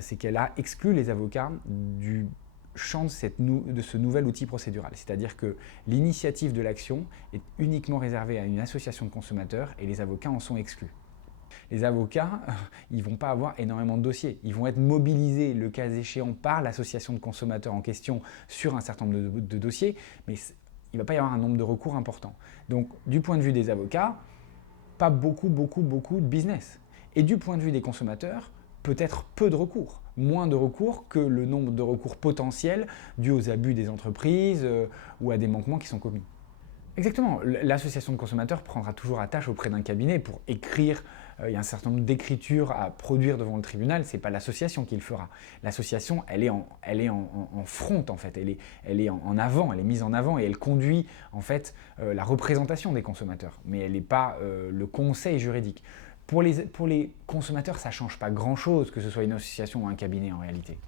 c'est qu'elle a exclu les avocats du champ de ce nouvel outil procédural. C'est-à-dire que l'initiative de l'action est uniquement réservée à une association de consommateurs et les avocats en sont exclus. Les avocats, ils ne vont pas avoir énormément de dossiers. Ils vont être mobilisés, le cas échéant, par l'association de consommateurs en question sur un certain nombre de dossiers, mais il ne va pas y avoir un nombre de recours important. Donc, du point de vue des avocats, pas beaucoup de business. Et du point de vue des consommateurs, peut-être peu de recours. Moins de recours que le nombre de recours potentiels dus aux abus des entreprises ou à des manquements qui sont commis. Exactement. L'association de consommateurs prendra toujours attache auprès d'un cabinet pour écrire. Il y a un certain nombre d'écritures à produire devant le tribunal. Ce n'est pas l'association qui le fera. L'association, elle est en front en fait. Elle est en avant, elle est mise en avant et elle conduit en fait la représentation des consommateurs. Mais elle n'est pas le conseil juridique. Pour les consommateurs, ça ne change pas grand-chose que ce soit une association ou un cabinet en réalité.